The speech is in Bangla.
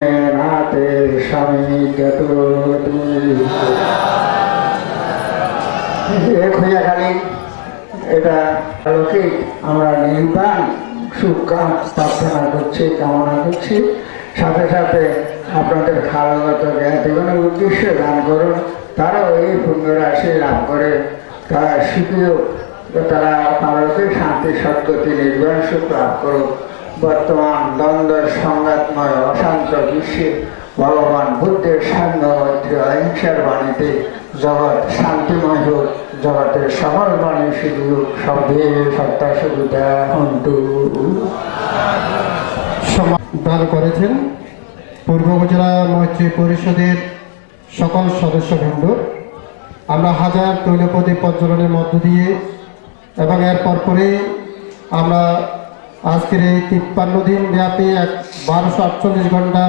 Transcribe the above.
নাথের স্বামী যত খুঁজাখালি এটা লৌকিক আমরা নির্বাণ সুখ প্রার্থনা করছি, কামনা করছি। সাথে সাথে আপনাদের খালগত জ্ঞান জীবনের উদ্দেশ্যে দান করুন, তারাও এই পুণ্য রাশি লাভ করে তারা শিখিও তারা পারলৌকিক শান্তি সদ্গতি নির্বাণ সুখ লাভ করুক। বর্তমান দ্বন্দ্বের সংঘাতময় অশান্ত বিশ্বে ভগবান বুদ্ধের সাম্য অহিংসার বাণীতে জগৎ শান্তিময় হোক, জগতের সকল বাণী শুধু সবে সত্তা সুবিধা হন্তু দান করেছেন পূর্ব উপজেলা মৈত্রী পরিষদের সকল সদস্যবৃন্দ। আমরা হাজার তৈলপদী প্রজ্বলনের মধ্য দিয়ে এবং এর পরে আমরা আজকের এই 53 দিন ব্যাপী 1248 ঘন্টা